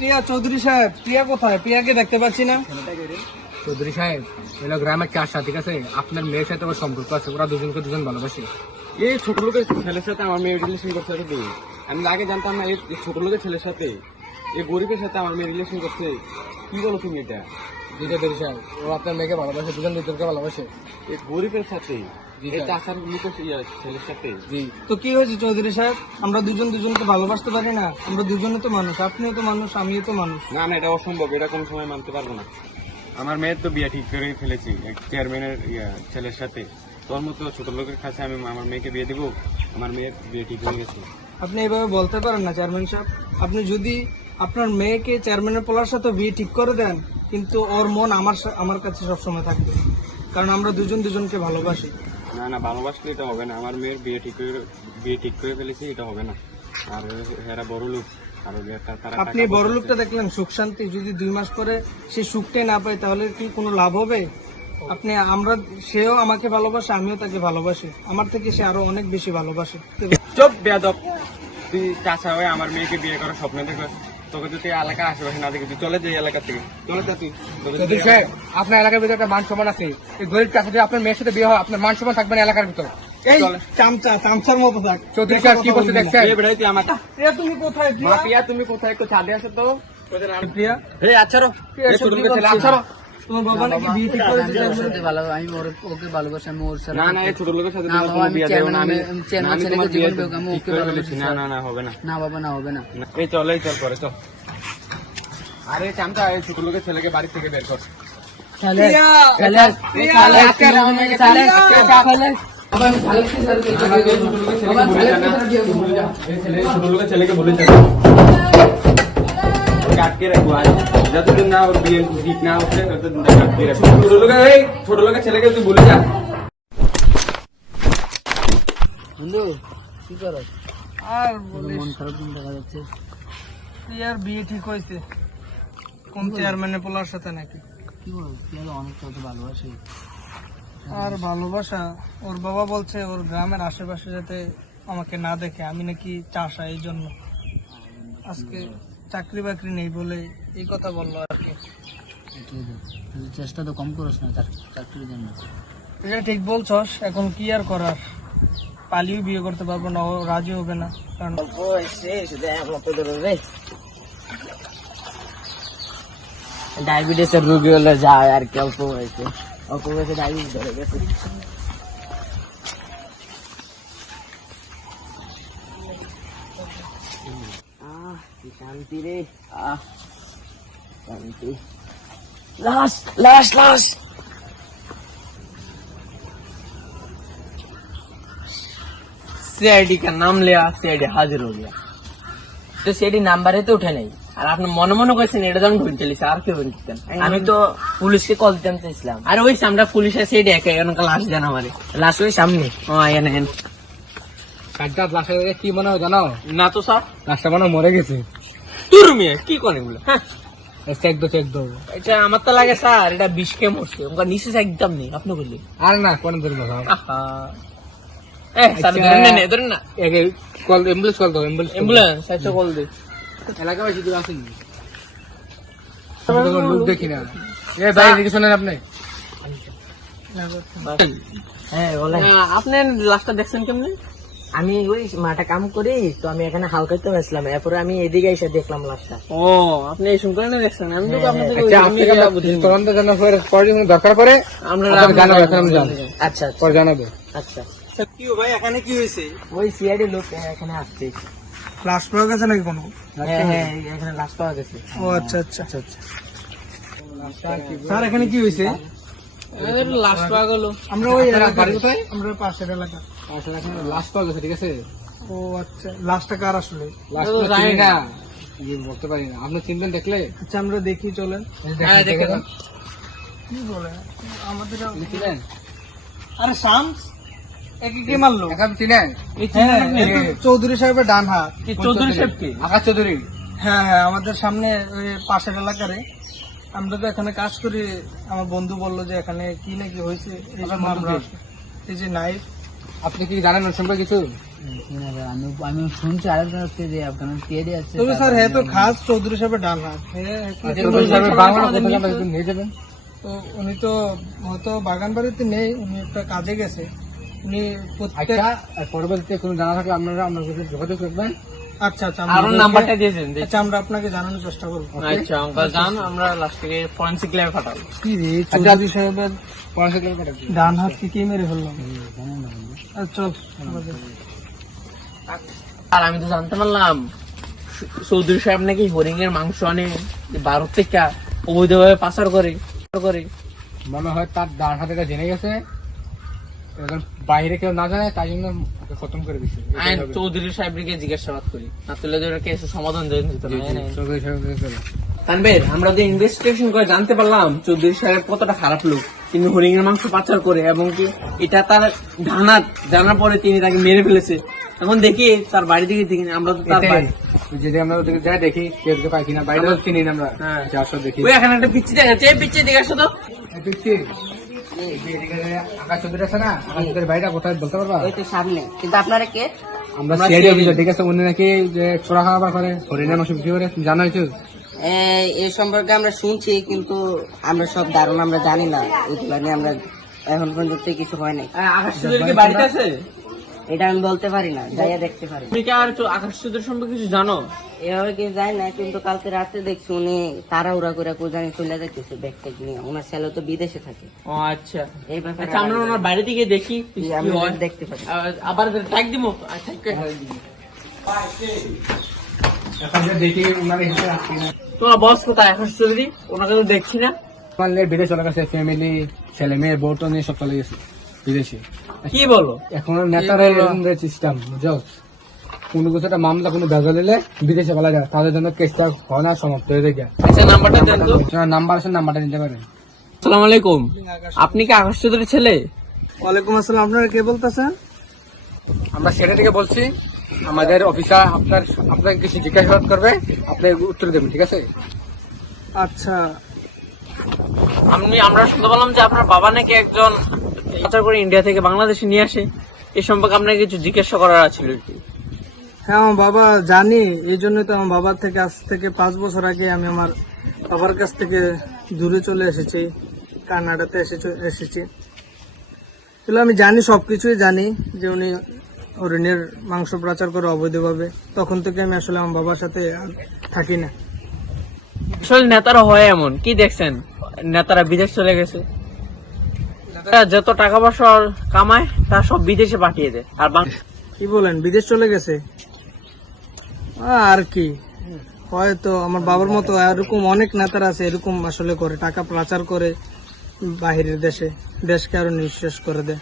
প্রিয়া চৌধুরী সাহেব প্রিয়া কোথায়? প্রিয়াকে দেখতে পাচ্ছি না। চৌধুরী সাহেব এগুলো গ্রামের চার সাথে ঠিক আছে? আপনার মেয়ের সাথে ওর সম্পর্ক আছে ওরা দুজনকে দুজন ভালোবাসে। এই ছোট লোকের ছেলের সাথে আমার মেয়ে রিলেশন করছে কি আমি আগে জানতাম না এই ছোট লোকের ছেলের সাথে এই গরিবের সাথে আমার মেয়ে রিলেশন করছে। কি বলো তুমি এটা? দুজন সাহেব ও আপনার মেয়েকে ভালোবাসে দুজন দুজনকে ভালোবাসে। এই গরিবের সাথে? ইয়া, তো কি হয়েছে চৌধুরী সাহেব? আমরা দুজন দুজনকে ভালোবাসতে পারি না? আমরা দুজনে তো মানুষ আপনিও তো মানুষ আমিও তো মানুষ। না না এটা অসম্ভব এটা কোনো সময় মানতে পারব না। আমার মেয়ের তো বিয়ে ঠিক করে ফেলেছি চেয়ারম্যানের ইয়া, ছেলের সাথে। তোর মতো ছোট লোকের কাছে আমি আমার মেয়েকে বিয়ে দেবো আমার মেয়ের বিয়ে ঠিক হয়ে গেছে। আপনি এভাবে বলতে পারেন না চেয়ারম্যান সাহেব। আপনি যদি আপনার মেয়েকে চেয়ারম্যানের পোলার সাথে বিয়ে ঠিক করে দেন কিন্তু ওর মন আমার সা- আমার কাছে সবসময় থাকবে। কারণ আমরা দুজন দুজনকে ভালোবাসি। না না ভালোবাসলে এটা হবে না। আমার মেয়ের বিয়ে ঠিক করে বিয়ে ঠিক করে ফেলেছি এটা হবে না। আর এরা বড় লোক আর তারা আপনি বড় লোকটা দেখলেন সুখ শান্তি যদি দুই মাস পরে সে সুখটাই না পায় তাহলে কি কোনো লাভ হবে? আপনি আমরা সেও আমাকে ভালোবাসে আমিও তাকে ভালোবাসি। আমার থেকে সে আরও অনেক বেশি ভালোবাসে। চুপ বেয়াদব। তুই চাষা হয়ে আমার মেয়েকে বিয়ে করার স্বপ্ন দেখো তোকে যদি এই আশেপাশে না দেখি তুই চলে যাই এলাকা থেকে। চলে যা তুই। চৌধুরী সাহেব আপনার এলাকার ভিতরে একটা মান সম্মান আছে। এই গরিব চাষা যদি আপনার মেয়ের সাথে বিয়ে হয় আপনার মান সম্মান থাকবে না এলাকার ভিতরে। এই চামচা চামচার মতো থাক। চৌধুরী সাহেব কি দেখছেন? আমার তুমি কোথায়? প্রিয়া প্রিয়া তুমি কোথায়? একটু ছাদে আসো তো। প্রিয়া হে আচ্ছা রো। আচ্ছা রো। তোমার বাবা নাকি বিয়ে ঠিক করেছে চেয়ারম্যান? ভালো আমি ওর- ওকে ভালোবাসি আমি ওর সাথে না না এই ছোট লোকের সাথে না, বাবা, বিয়ে দেবো না আমি চেয়ারম্যান- আমি চেয়ারম্যান আমি ছেলেকে তোমার জীবন বিয়ে আমি ওকে ভালোবাসি, না না না হবে না। না বাবা না হবে না। না, এই চল এই চল করে চল। আরে চামচা এই ছোট লোকের ছেলেকে বাড়ি থেকে বের কর। ছেলেকে বলে যাবে রাখব আর যতদিন না ওর বিয়ে ঠিক না হচ্ছে ততদিন তাকে রাখব ছোট লোকের এই ছোট লোকের ছেলেকে তুই বলে যা কি? করো আর মন খারাপ দিন দেখা যাচ্ছে প্রিয়ার বিয়ে ঠিক হয়েছে কোন চেয়ারম্যানের পোলার সাথে নাকি কি বলো হলো অনেক ভালোবাসি আর ভালোবাসা ওর বাবা বলছে ওর গ্রামের আশেপাশে যাতে আমাকে না দেখে আমি নাকি চাষা এই জন্য আজকে চাকরি বাকরি নেই বলে এই কথা বলল আর কি। চেষ্টা তো কম করিস না চাকরির জন্য। এটা ঠিক বলছস এখন কি আর করার? পালিও বিয়ে করতে পারব না ও রাজি হবে না। কারণ ডায়াবেটিসের রোগী হলে যায় আর কি অল্প বয়সে। অল্প বয়সে ডায়াবেটিস ধরে গেছে আহ কি শান্তি রে আহ শান্তি লাশ লাশ লাশ सीआईडी का नाम लिया सीआईडी हाजिर हो गया তো সেটি নাম্বারে তো উঠে নাই আর আপনি মনে মনে করছেন এটা যেমন ভুল চলিস আর কেউ দিতেন আমি তো পুলিশকে কল দিতাম চাইছিলাম আর ওই আমরা পুলিশের সেটি একে এখন লাশ দেন আমারে লাশ ওই সামনে ও আয়েন আয়েন কাজটা লাশের দেখে কি মনে হয় জানো না তো সব লাশটা মনে হয় মরে গেছে তোর মেয়ে কি করে এগুলো? হ্যাঁ? চেক দো চেক দো। এটা আমার তো লাগে স্যার এটা বিষ খেয়ে মরছে। ওখানে নিচে একদম নেই আপনি বললি আর না কোন ধরবো আহা। এ স্যার আচ্ছা। ধরেন না ধরেন না। একে কল অ্যাম্বুলেন্স কল দাও অ্যাম্বুলেন্স অ্যাম্বুলেন্স আচ্ছা কল দে। এলাকাবাসী তো আসেন লোক দেখি না। এ ভাই এদিকে শোনেন আপনি। হ্যাঁ বলেন। আপনি লাস্টটা দেখছেন কেমনে? আমি ওই মাঠে কাম করি তো আমি এখানে হালকাইতে গেছিলাম এরপরে আমি এদিকে এসে দেখলাম লাশটা। ও আপনি এই শুনতে না। দেখছেন আমি তো আপনাদের আচ্ছা আপনি তদন্ত জানার পরে পরে দরকার পরে আমরা আপনাকে জানাব এখন জানাব আচ্ছা পরে জানাবে। আচ্ছা। কি ভাই এখানে কি হয়েছে? ওই সিআইডি লোক এখানে আসছে। লাশ পাওয়া গেছে নাকি কোনো? হ্যাঁ হ্যাঁ এখানে লাশ পাওয়া গেছে। ও আচ্ছা আচ্ছা। স্যার এখানে কি হয়েছে? লাশ পাওয়া গেল। আমরা ওই বাড়ি কোথায়? আমরা পাশের এলাকা আসলে এখন লাশ পাওয়া গেছে ঠিক আছে? ও আচ্ছা লাশটা কার আসলে? লাশ তো তো জানি না। না। বলতে পারি না। আপনি চিনবেন দেখলে? আচ্ছা আমরা দেখি চলেন। হ্যাঁ, দেখে দেখে কি বলে? আমাদের চিনেন? আরে শামস? একে কে মারলো? এখন চিনেন? হ্যাঁ চৌধুরী সাহেবের ডান হাত চৌধুরী সাহেব কে? আকাশ চৌধুরী। হ্যাঁ হ্যাঁ আমাদের সামনে ওই পাশের এলাকারে। আমরা তো এখানে কাজ করি আমার বন্ধু বলল যে এখানে কি নাকি হয়েছে এই জন্য আমরা এই যে নাইফ। আপনি কি জানেন ওর সম্পর্কে কিছু? আমি আমি শুনছি আরেকজন হচ্ছে যে আপনার পেয়ে আছে। তবে স্যার হ্যাঁ তো খাস চৌধুরী সাহেবের ডান হাত। নিয়ে যাবেন। তো উনি তো হয়তো বাগান বাড়িতে নেই উনি একটা কাজে গেছে। উনি আচ্ছা পরবর্তীতে কোনো জানা থাকলে আপনারা আপনার যোগাযোগ করবেন। আচ্ছা আচ্ছা আর নাম্বারটা দিয়েছেন আচ্ছা আমরা আপনাকে জানানোর চেষ্টা করব। আচ্ছা অঙ্কা যান আমরা লাস্ট থেকে ফরেন্সিক ল্যাবে পাঠাবো। কি রে আচ্ছা চৌধুরী সাহেবের পড়াশোনা করে পাঠাচ্ছি। ডান হাত কি কে মেরে ফেললাম আচ্ছা, আর আমি তো জানতে পারলাম চৌধুরী সাহেব নাকি হরিং এর মাংস আনে যে ভারত থেকে অবৈধভাবে পাচার করে করে। মনে হয় তার ডান হাতে জেনে গেছে। এখন বাইরে কেউ না জানে তাই জন্য খতম করে দিচ্ছে আইন চৌধুরী সাহেবকে জিজ্ঞাসাবাদ করি। না তুলে ধরে কেস সমাধান দিয়ে দিত না হ্যাঁ, হ্যাঁ। চৌধুরী সাহেবের কাছে। আমরা যে ইনভেস্টিগেশন করে জানতে পারলাম চৌধুরী সাহেব কতটা খারাপ লোক। তিনি হরিং এর মাংস পাচার করে এবং কি এটা তার ধানাত জানার পরে তিনি তাকে মেরে ফেলেছে। এখন দেখি তার বাড়ি থেকে দেখি আমরা তো তার বাড়ি যদি আমরা ওদেরকে যাই দেখি কেউ পাই কিনা। বাইরে চিনি আমরা। হ্যাঁ। যার দেখি। ওই এখানে একটা পিচ্ছি দেখাচ্ছে পিচ্ছি দেখে তো? এই দেখছি, এই যে এদিকে যে আকাশ চৌধুরী আছে না আকাশ চৌধুরীর বাড়িটা কোথায় বলতে পারবা? ওই তো সামনে। কিন্তু আপনারা কে? আমরা সিআইডি অফিসার ঠিক আছে? উনি নাকি যে চোরা খাবার করে হরিণের মাংস বিক্রি করে জানো এ সম্পর্কে আমরা শুনছি কিন্তু আমরা সব ধারণা আমরা জানি না। এগুলো নিয়ে আমরা এখন পর্যন্ত কিছু হয় নাই। আকাশ চৌধুরী বাড়িতে আছে? এটা আমি বলতে পারি না যাইয়া দেখতে পারি। তুমি কি আর আকাশ চৌধুরী সম্পর্কে কিছু জানো? এভাবে কি যায় না কিন্তু কালকে রাতে দেখছি উনি তাড়াহুড়া করে কোজানি চলে যাইতেছে ব্যাগ ট্যাগ নিয়ে। ওনার ছেলে তো বিদেশে থাকে। ও আচ্ছা। এই ব্যাপারে আচ্ছা আমরা ওনার বাড়ি থেকে দেখি আমি দেখতে পারি। আবার ট্যাগ দিব? তোমার বস কোথায়? আকাশ চৌধুরী? ওনাকে তো দেখছি না। আমাদের বিদেশ ফ্যামিলি ছেলে মেয়ে বউ তো নিয়ে সব চলে গেছে বিদেশে। কি বলো? এখন নেতারা এরকম সিস্টেম বুঝছ কোনো কিছু একটা মামলা কোনো বেজা দিলে বিদেশে বলা যায়। তাদের জন্য কেসটা হয় না সমাপ্ত হয়ে যায়। আচ্ছা নাম্বারটা দেন তো। নাম্বার আছে নাম্বারটা নিতে পারেন। আসসালামু আলাইকুম। আপনি কি আকাশ চৌধুরীর ছেলে? ওয়ালাইকুম আসসালাম আপনারা কে বলতেছেন? আমরা সেটা থেকে বলছি আমাদের অফিসার আপনার আপনাকে কিছু জিজ্ঞাসাবাদ করবে আপনি উত্তর দেবেন ঠিক আছে? আচ্ছা। আমি আমরা শুনতে পেলাম যে আপনার বাবা নাকি একজন পাচার করে ইন্ডিয়া থেকে বাংলাদেশে নিয়ে আসে এই সম্পর্কে আপনার কিছু জিজ্ঞাসা করার ছিল একটু হ্যাঁ আমার বাবা জানি এই জন্যই তো আমার বাবার থেকে আজ থেকে পাঁচ বছর আগে আমি আমার বাবার কাছ থেকে দূরে চলে এসেছি কানাডাতে এসেছি এসেছি। তাহলে আমি জানি সব কিছুই জানি যে উনি হরিণের মাংস প্রচার করে অবৈধভাবে তখন থেকে আমি আসলে আমার বাবার সাথে থাকি না। আসলে নেতারা হয় এমন কি দেখছেন? নেতারা বিদেশ চলে গেছে। যত টাকা পয়সা কামায়, তা সব বিদেশে পাঠিয়ে দেয়। আর কি বলেন, বিদেশ চলে গেছে? আর কি? হয়তো আমার বাবার মতো এরকম অনেক নেতারা আছে, এরকম আসলে করে, টাকা পাচার করে বাহিরের দেশে, দেশকে আরও নিঃশেষ করে দেয়।